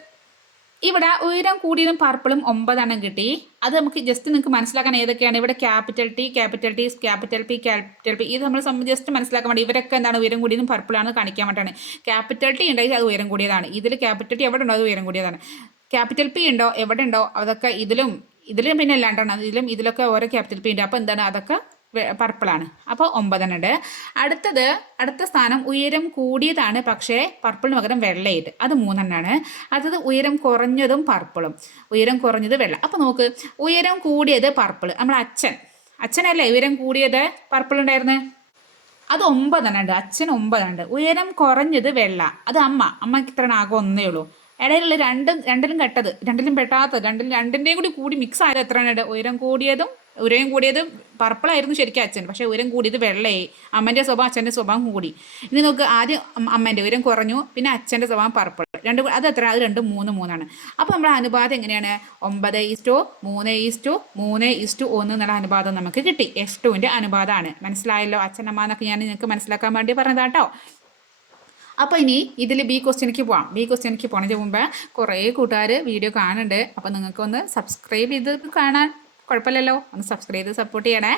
ഇവിടെ ഉയരം കൂടിയതും പർപ്പിളും ഒമ്പതെണ്ണം കിട്ടി. അത് നമുക്ക് ജസ്റ്റ് നിങ്ങൾക്ക് മനസ്സിലാക്കാൻ ഏതൊക്കെയാണ്? ഇവിടെ capital T capital T capital P capital P ഇത് നമ്മൾ ജസ്റ്റ് മനസ്സിലാക്കാൻ വേണ്ടി ഇവരൊക്കെ എന്താണ് ഉയരം കൂടിയതും പർപ്പിളാണ് കാണിക്കാൻ വേണ്ടിയാണ് ക്യാപിറ്റൽ ടി ഉണ്ടെങ്കിൽ അത് ഉയരം കൂടിയതാണ്. ഇതിൽ ക്യാപിറ്റൽ ടി എവിടെ ഉണ്ടോ? അത് ഉയരം കൂടിയതാണ്. ക്യാപിറ്റൽ പി ഉണ്ടോ? എവിടെ ഉണ്ടോ? അതൊക്കെ ഇതിലും ഇതിലും പിന്നെ അല്ലാണ്ടാണ് ഇതിലും ഇതിലൊക്കെ ഓരോ ക്യാപിറ്റൽ പി ഉണ്ട്. അപ്പോൾ എന്താണ്? അതൊക്കെ പർപ്പിളാണ്. അപ്പോൾ ഒമ്പതെണ്ണം ഉണ്ട് അടുത്തത് അടുത്ത സ്ഥാനം ഉയരം കൂടിയതാണ് പക്ഷേ പർപ്പിളിന് പകരം വെള്ളയിട്ട് അത് മൂന്നെണ്ണമാണ് അടുത്തത് ഉയരം കുറഞ്ഞതും പർപ്പിളും. ഉയരം കുറഞ്ഞത് വെള്ള. അപ്പോൾ നോക്ക് ഉയരം കൂടിയത് പർപ്പിൾ നമ്മൾ അച്ഛൻ. അച്ഛനല്ലേ ഉയരം കൂടിയത് പർപ്പിൾ ഉണ്ടായിരുന്നു അത് ഒമ്പതെണ്ണം ഉണ്ട് അച്ഛൻ ഒമ്പതുണ്ട് ഉയരം കുറഞ്ഞത് വെള്ള. അത് അമ്മ. അമ്മയ്ക്ക് ഇത്ര ആകെ ഒന്നേ ഉള്ളൂ. ഇടയിലുള്ള രണ്ടും രണ്ടിലും കെട്ടത് രണ്ടിലും പെട്ടാത്തത് രണ്ടിലും രണ്ടിന്റെയും കൂടി കൂടി മിക്സ് ആയത് എത്ര ഉണ്ട് ഉയരം കൂടിയതും ഉയരം കൂടിയത് പർപ്പിളായിരുന്നു ശരിക്കും അച്ഛൻ പക്ഷേ ഉയരം കൂടിയത് വെള്ളയായി. അമ്മന്റെ സ്വഭാവം അച്ഛന്റെ സ്വഭാവം കൂടി. ഇനി നോക്ക് ആദ്യം അമ്മന്റെ ഉയരം കുറഞ്ഞു പിന്നെ അച്ഛന്റെ സ്വഭാവം പർപ്പിൾ. രണ്ട് അത് എത്ര അത് രണ്ട് മൂന്ന് മൂന്നാണ്. അപ്പോൾ നമ്മുടെ അനുപാതം എങ്ങനെയാണ്? ഒമ്പത് ഈസ്റ്റോ മൂന്ന് ഈസ്റ്റോ മൂന്ന് ഈസ്റ്റു ഒന്ന് എന്നുള്ള അനുപാതം നമുക്ക് കിട്ടി. എഫ് ടുവിന്റെ അനുപാതമാണ്. മനസ്സിലായല്ലോ? അച്ഛനമ്മ എന്നൊക്കെ ഞാൻ നിങ്ങൾക്ക് മനസ്സിലാക്കാൻ വേണ്ടി പറഞ്ഞതാട്ടോ. അപ്പോൾ ഇനി ഇതിൽ ബി ക്വസ്റ്റ്യനിക്ക് പോവാം. ബി ക്വസ്റ്റ്യനിക്ക് പോണതിന് മുമ്പ് കുറേ കൂട്ടുകാർ വീഡിയോ കാണുന്നുണ്ട്. അപ്പോൾ നിങ്ങൾക്കൊന്ന് സബ്സ്ക്രൈബ് ചെയ്ത് കാണാൻ. കുഴപ്പമില്ലല്ലോ. ഒന്ന് സബ്സ്ക്രൈബ് ചെയ്ത് സപ്പോർട്ട് ചെയ്യണേ.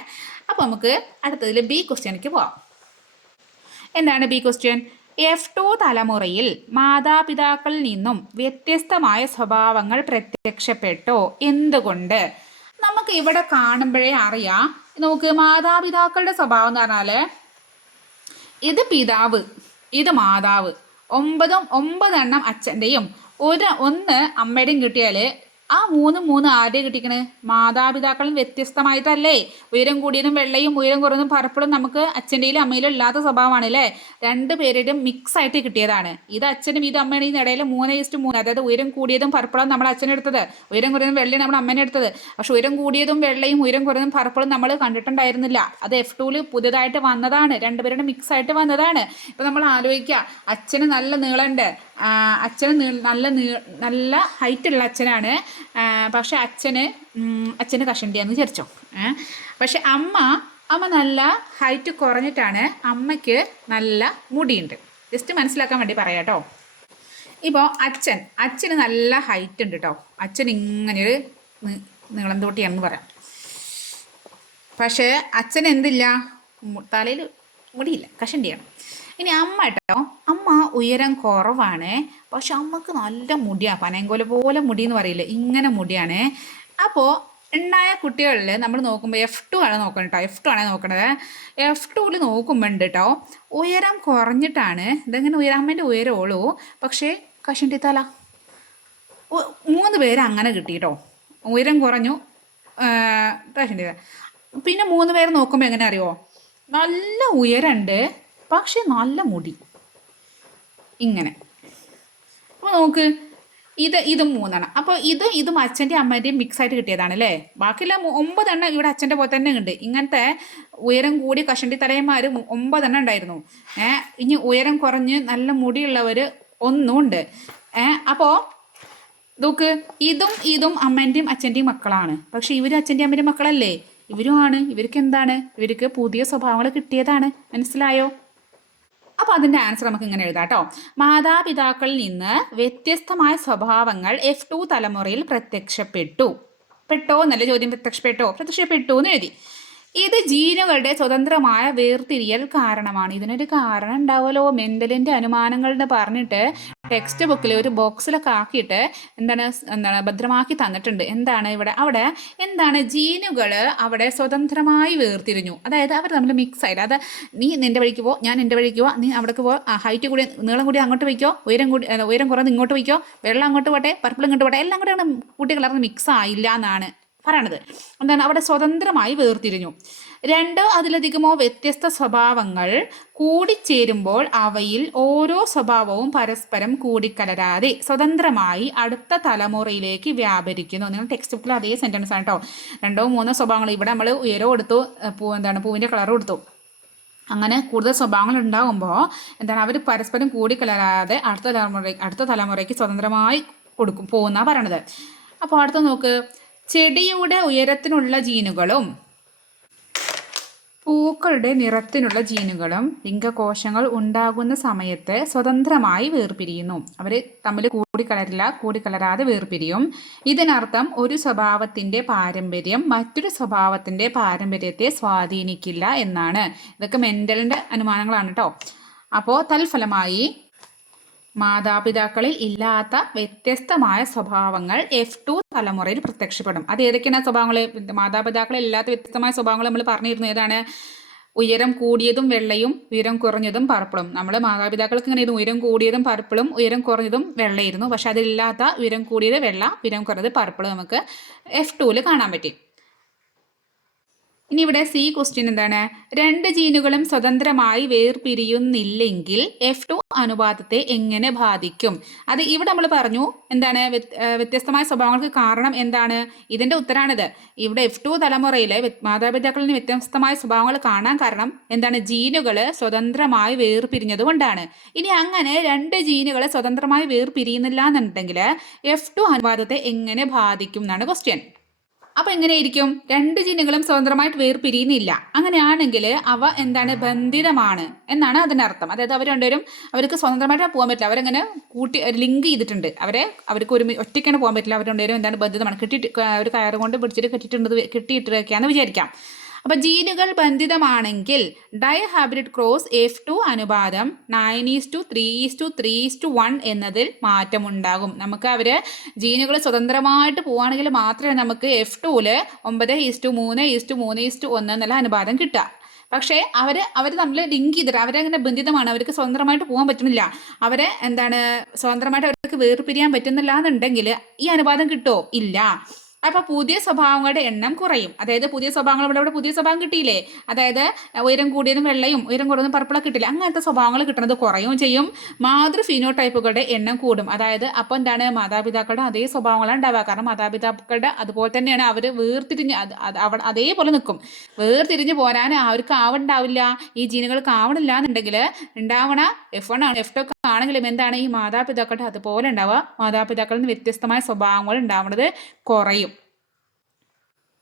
അപ്പോൾ നമുക്ക് അടുത്തതിൽ ബി ക്വസ്റ്റ്യനിലേക്ക് പോവാം. എന്താണ് ബി ക്വസ്റ്റ്യൻ എഫ് ടു തലമുറയിൽ മാതാപിതാക്കളിൽ നിന്നും വ്യത്യസ്തമായ സ്വഭാവങ്ങൾ പ്രത്യക്ഷപ്പെട്ടോ? എന്തുകൊണ്ട്? നമുക്ക് ഇവിടെ കാണുമ്പോഴേ അറിയാം. നമുക്ക് മാതാപിതാക്കളുടെ സ്വഭാവം എന്ന് പറഞ്ഞാൽ ഇത് പിതാവ് ഇത് മാതാവ്. ഒമ്പതും ഒമ്പതെണ്ണം അച്ഛന്റെയും ഒരു ഒന്ന് അമ്മയുടെയും കിട്ടിയാൽ ആ മൂന്ന് മൂന്ന് ആരുടെ കിട്ടിക്കണേ? മാതാപിതാക്കളും വ്യത്യസ്തമായിട്ടല്ലേ? ഉയരം കൂടിയതും വെള്ളയും ഉയരം കുറഞ്ഞതും പരപ്പളും നമുക്ക് അച്ഛന്റെയിലും അമ്മയിലും ഇല്ലാത്ത സ്വഭാവമാണ് അല്ലേ രണ്ട് പേരുടെയും മിക്സ് ആയിട്ട് കിട്ടിയതാണ്. ഇത് അച്ഛനും ഇത് അമ്മയുടെയും ഇടയിൽ മൂന്ന് ഈസ്റ്റ് മൂന്ന് അതായത് ഉയരം കൂടിയതും പരപ്പളും നമ്മൾ അച്ഛനെടുത്തത് ഉയരം കുറഞ്ഞതും വെള്ളയും നമ്മൾ അമ്മേനെ എടുത്തത് പക്ഷെ ഉയരം കൂടിയതും വെള്ളയും ഉയരം കുറഞ്ഞതും പരപ്പളും നമ്മൾ കണ്ടിട്ടുണ്ടായിരുന്നില്ല. അത് എഫ് ടൂൽ പുതിയതായിട്ട് വന്നതാണ്. രണ്ടുപേരുടെ മിക്സ് ആയിട്ട് വന്നതാണ്. ഇപ്പം നമ്മൾ ആലോചിക്കുക അച്ഛന് നല്ല നീളമുണ്ട്. അച്ഛന് നീ നല്ല നീ നല്ല ഹൈറ്റുള്ള അച്ഛനാണ്. പക്ഷെ അച്ഛന് അച്ഛന് കഷണ്ടിയാന്ന് വിചാരിച്ചോ. പക്ഷെ അമ്മ അമ്മ നല്ല ഹൈറ്റ് കുറഞ്ഞിട്ടാണ് അമ്മയ്ക്ക് നല്ല മുടിയുണ്ട്. ജസ്റ്റ് മനസ്സിലാക്കാൻ വേണ്ടി പറയാം കേട്ടോ. ഇപ്പോൾ അച്ഛൻ അച്ഛന് നല്ല ഹൈറ്റ് ഉണ്ട് കേട്ടോ. അച്ഛൻ ഇങ്ങനെ ഒരു നീളം തോട്ടിയാണെന്ന് പറയാം. പക്ഷേ അച്ഛൻ എന്തില്ല? തലയിൽ മുടിയില്ല കഷണ്ടിയാണ്. ഇനി അമ്മ കേട്ടോ. അമ്മ ഉയരം കുറവാണ്. പക്ഷെ അമ്മയ്ക്ക് നല്ല മുടിയാണ് പനയങ്കോല പോലെ മുടി എന്ന് പറയില്ലേ? ഇങ്ങനെ മുടിയാണ്. അപ്പോൾ ഉണ്ടായ കുട്ടികളിൽ നമ്മൾ നോക്കുമ്പോൾ എഫ് ടു ആണ് നോക്കണം കേട്ടോ എഫ് ടു ആണ് നോക്കണത്. എഫ് ടുവിൽ നോക്കുമ്പോൾ ഉണ്ട് കേട്ടോ ഉയരം കുറഞ്ഞിട്ടാണ്. ഇതെങ്ങനെ ഉയരം? അമ്മേന്റെ ഉയരമുള്ളൂ പക്ഷേ കഷണ്ടി തല. മൂന്ന് പേര് അങ്ങനെ കിട്ടി കേട്ടോ ഉയരം കുറഞ്ഞു. കഷണ്ടി പിന്നെ മൂന്ന് പേര് നോക്കുമ്പോൾ എങ്ങനെ അറിയോ? നല്ല ഉയരമുണ്ട് പക്ഷെ നല്ല മുടി. ഇങ്ങനെ. അപ്പോൾ നോക്ക് ഇത് ഇത് മൂന്നെണ്ണം. അപ്പോൾ ഇത് ഇതും അച്ഛന്റെയും അമ്മേന്റെയും മിക്സ് ആയിട്ട് കിട്ടിയതാണ് അല്ലേ? ബാക്കിയുള്ള ഒമ്പതെണ്ണം ഇവിടെ അച്ഛന്റെ പോലെ തന്നെ ഉണ്ട്. ഇങ്ങനത്തെ ഉയരം കൂടി കഷണ്ടി തലയന്മാർ ഒമ്പതെണ്ണം ഉണ്ടായിരുന്നു. ഏഹ് ഇനി ഉയരം കുറഞ്ഞ് നല്ല മുടിയുള്ളവർ ഒന്നും ഉണ്ട്. ഏഹ് അപ്പോൾ നോക്ക് ഇതും ഇതും അമ്മേന്റെയും അച്ഛന്റെയും മക്കളാണ്. പക്ഷെ ഇവർ അച്ഛന്റെയും അമ്മേന്റെയും മക്കളല്ലേ? ഇവരും ആണ് ഇവർക്ക് എന്താണ്? ഇവർക്ക് പുതിയ സ്വഭാവങ്ങൾ കിട്ടിയതാണ്. മനസ്സിലായോ? അപ്പോൾ അതിന്റെ ആൻസർ നമുക്ക് ഇങ്ങനെ എഴുതാം കേട്ടോ മാതാപിതാക്കളിൽ നിന്ന് വ്യത്യസ്തമായ സ്വഭാവങ്ങൾ എഫ് ടു തലമുറയിൽ പ്രത്യക്ഷപ്പെട്ടു. പെട്ടോ എന്നല്ല ചോദ്യം? പ്രത്യക്ഷപ്പെട്ടോ? പ്രത്യക്ഷപ്പെട്ടു എന്ന് എഴുതി. ഇത് ജീനുകളുടെ സ്വതന്ത്രമായ വേർതിരിയൽ കാരണമാണ്. ഇതിനൊരു കാരണം ഉണ്ടാവുമല്ലോ. മെന്റലിന്റെ അനുമാനങ്ങൾ എന്ന് പറഞ്ഞിട്ട് ടെക്സ്റ്റ് ബുക്കിൽ ഒരു ബോക്സിലൊക്കെ ആക്കിയിട്ട് എന്താണ് എന്താണ് ഭദ്രമാക്കി തന്നിട്ടുണ്ട്. എന്താണ് ഇവിടെ? അവിടെ എന്താണ് ജീനുകൾ അവിടെ സ്വതന്ത്രമായി വേർതിരിഞ്ഞു. അതായത് അവർ തമ്മിൽ മിക്സ് ആയില്ല. അത് നീ നിന്റെ വഴിക്ക് പോ ഞാൻ എന്റെ വഴിക്ക് പോ നീ അവിടേക്ക് പോ ഹൈറ്റ് കൂടി നീളം കൂടി അങ്ങോട്ട് വയ്ക്കോ ഉയരം കൂടി ഉയരം കുറഞ്ഞ് ഇങ്ങോട്ട് വയ്ക്കോ വെള്ളം അങ്ങോട്ട് പോട്ടെ പർപ്പിൾ ഇങ്ങോട്ട് പോട്ടെ എല്ലാം കൂടെ കൂട്ടി കലർന്ന് മിക്സ് ആയില്ല എന്നാണ്. പറയണത്. എന്താണ്? അവിടെ സ്വതന്ത്രമായി വേർതിരിഞ്ഞു. രണ്ടോ അതിലധികമോ വ്യത്യസ്ത സ്വഭാവങ്ങൾ കൂടിച്ചേരുമ്പോൾ അവയിൽ ഓരോ സ്വഭാവവും പരസ്പരം കൂടിക്കലരാതെ സ്വതന്ത്രമായി അടുത്ത തലമുറയിലേക്ക് വ്യാപരിക്കുന്നു. നിങ്ങൾ ടെക്സ്റ്റ് ബുക്കിൽ അതേ സെന്റൻസ് ആണ് കേട്ടോ രണ്ടോ മൂന്നോ സ്വഭാവങ്ങൾ ഇവിടെ നമ്മൾ ഉയരോ കൊടുത്തു ഏ, പൂ എന്താണ് പൂവിന്റെ കളർ കൊടുത്തു അങ്ങനെ കൂടുതൽ സ്വഭാവങ്ങൾ ഉണ്ടാകുമ്പോൾ എന്താണ്? അവർ പരസ്പരം കൂടിക്കലരാതെ അടുത്ത തലമുറ അടുത്ത തലമുറയ്ക്ക് സ്വതന്ത്രമായി കൊടുക്കും പോകുന്ന പറയണത്. അപ്പോൾ അടുത്ത നോക്ക്. ചെടിയുടെ ഉയരത്തിനുള്ള ജീനുകളും പൂക്കളുടെ നിറത്തിനുള്ള ജീനുകളും ലിംഗകോശങ്ങൾ ഉണ്ടാകുന്ന സമയത്ത് സ്വതന്ത്രമായി വേർപിരിയുന്നു. അവർ തമ്മിൽ കൂടിക്കലരില്ല കൂടിക്കലരാതെ വേർപിരിയും. ഇതിനർത്ഥം ഒരു സ്വഭാവത്തിന്റെ പാരമ്പര്യം മറ്റൊരു സ്വഭാവത്തിന്റെ പാരമ്പര്യത്തെ സ്വാധീനിക്കില്ല എന്നാണ്. ഇതൊക്കെ മെന്റലിന്റെ അനുമാനങ്ങളാണ് കേട്ടോ അപ്പോൾ തൽഫലമായി മാതാപിതാക്കളിൽ ഇല്ലാത്ത വ്യത്യസ്തമായ സ്വഭാവങ്ങൾ എഫ് ടു തലമുറയിൽ പ്രത്യക്ഷപ്പെടും. അത് ഏതൊക്കെയാണ് സ്വഭാവങ്ങൾ മാതാപിതാക്കളിൽ ഇല്ലാത്ത വ്യത്യസ്തമായ സ്വഭാവങ്ങൾ നമ്മൾ പറഞ്ഞിരുന്നു ഏതാണ്? ഉയരം കൂടിയതും വെള്ളയും ഉയരം കുറഞ്ഞതും പർപ്പിളും. നമ്മൾ മാതാപിതാക്കൾക്ക് ഇങ്ങനെ ഉയരം കൂടിയതും പർപ്പിളും ഉയരം കുറഞ്ഞതും വെള്ളയായിരുന്നു. പക്ഷെ അതിലില്ലാത്ത ഉയരം കൂടിയത് വെള്ള ഉയരം കുറഞ്ഞത് പർപ്പിൾ നമുക്ക് എഫ് ടുവിൽ കാണാൻ പറ്റി. ഇനി ഇവിടെ സി ക്വസ്റ്റ്യൻ എന്താണ്? രണ്ട് ജീനുകളും സ്വതന്ത്രമായി വേർപിരിയുന്നില്ലെങ്കിൽ എഫ് ടു അനുപാതത്തെ എങ്ങനെ ബാധിക്കും? അത് ഇവിടെ നമ്മൾ പറഞ്ഞു എന്താണ് വ്യത്യ- വ്യത്യസ്തമായ സ്വഭാവങ്ങൾക്ക് കാരണം എന്താണ്? ഇതിന്റെ ഉത്തരാണിത്. ഇവിടെ എഫ് ടു തലമുറയിലെ മാതാപിതാക്കളിൽ വ്യത്യസ്തമായ സ്വഭാവങ്ങൾ കാണാൻ കാരണം എന്താണ്? ജീനുകൾ സ്വതന്ത്രമായി വേർപിരിഞ്ഞത് കൊണ്ടാണ്. ഇനി അങ്ങനെ രണ്ട് ജീനുകൾ സ്വതന്ത്രമായി വേർപിരിയുന്നില്ല എന്നുണ്ടെങ്കിൽ എഫ് ടു അനുപാതത്തെ എങ്ങനെ ബാധിക്കും എന്നാണ് ക്വസ്റ്റ്യൻ അപ്പൊ എങ്ങനെയായിരിക്കും രണ്ട് ജീനുകളും സ്വതന്ത്രമായിട്ട് വേർപിരിയുന്നില്ല. അങ്ങനെയാണെങ്കിൽ അവ എന്താണ് ബന്ധിതമാണ് എന്നാണ് അതിനർത്ഥം. അതായത് അവർ രണ്ടുപേരും അവർക്ക് സ്വതന്ത്രമായിട്ട് പോകാൻ പറ്റില്ല. അവരങ്ങനെ കൂട്ടി ലിങ്ക് ചെയ്തിട്ടുണ്ട്. അവരെ അവർക്ക് ഒരു ഒറ്റയ്ക്കാണ് പോകാൻ പറ്റില്ല. അവർ രണ്ടുപേരും എന്താണ് ബന്ധിതമാണ്. കെട്ടിട്ട് ഒരു കയറുകൊണ്ട് പിടിച്ചിട്ട് കെട്ടിയിട്ടുണ്ട് കെട്ടിയിട്ടൊക്കെയാണെന്ന് വിചാരിക്കാം. അപ്പൊ ജീനുകൾ ബന്ധിതമാണെങ്കിൽ dihybrid cross F two അനുപാതം nine is to three is to three is to one എന്നതിൽ മാറ്റമുണ്ടാകും. നമുക്ക് അവർ ജീനുകൾ സ്വതന്ത്രമായിട്ട് പോവുകയാണെങ്കിൽ മാത്രമേ നമുക്ക് എഫ് ടുവിൽ ഒമ്പത് ഈസ് ടു മൂന്ന് ഈസ് ടു മൂന്ന് ഈസ് ടു ഒന്ന് എന്നുള്ള അനുപാതം കിട്ടുക. പക്ഷേ അവർ അവർ തമ്മിൽ ലിങ്ക് ചെയ്തിട്ട് അവരങ്ങനെ ബന്ധിതമാണ്. അവർക്ക് സ്വതന്ത്രമായിട്ട് പോകാൻ പറ്റുന്നില്ല. അവരെ എന്താണ് സ്വതന്ത്രമായിട്ട് അവർക്ക് വേർപിരിയാൻ പറ്റുന്നില്ല എന്നുണ്ടെങ്കിൽ ഈ അനുപാതം കിട്ടുമോ ഇല്ല. അപ്പൊ പുതിയ സ്വഭാവങ്ങളുടെ എണ്ണം കുറയും. അതായത് പുതിയ സ്വഭാവങ്ങൾ ഇവിടെ ഇവിടെ പുതിയ സ്വഭാവം കിട്ടിയില്ലേ? അതായത് ഉയരം കൂടിയതും വെള്ളയും ഉയരം കുറഞ്ഞതും പർപ്പിളൊക്കെ കിട്ടില്ല അങ്ങനത്തെ സ്വഭാവങ്ങൾ കിട്ടുന്നത് കുറയും ചെയ്യും. മാതൃ ഫിനോടൈപ്പുകളുടെ എണ്ണം കൂടും. അതായത് അപ്പോൾ എന്താണ്? മാതാപിതാക്കളുടെ അതേ സ്വഭാവങ്ങളാണ് ഉണ്ടാവുക. കാരണം മാതാപിതാക്കളുടെ അതുപോലെ തന്നെയാണ് അവർ വേർതിരിഞ്ഞ് അതേപോലെ നിൽക്കും. വേർതിരിഞ്ഞ് പോരാൻ അവർക്ക് ആവണ്ടാവില്ല. ഈ ജീനുകൾക്ക് ആവണില്ല എന്നുണ്ടെങ്കിൽ ഉണ്ടാവണ എഫ് വൺ ആണ്. എഫ് ടു ആണെങ്കിലും എന്താണ് ഈ മാതാപിതാക്കളുടെ അതുപോലെ ഉണ്ടാവുക. മാതാപിതാക്കളിൽ നിന്ന് വ്യത്യസ്തമായ സ്വഭാവങ്ങൾ ഉണ്ടാവുന്നത് കുറയും.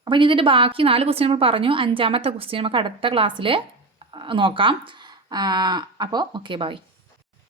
അപ്പോൾ ഇനി ഇതിന്റെ ബാക്കി നാല് ക്വസ്റ്റ്യൻ നമ്മൾ പറഞ്ഞു. അഞ്ചാമത്തെ ക്വസ്റ്റ്യൻ നമുക്ക് അടുത്ത ക്ലാസ്സിൽ നോക്കാം. അപ്പോൾ ഓക്കെ ബൈ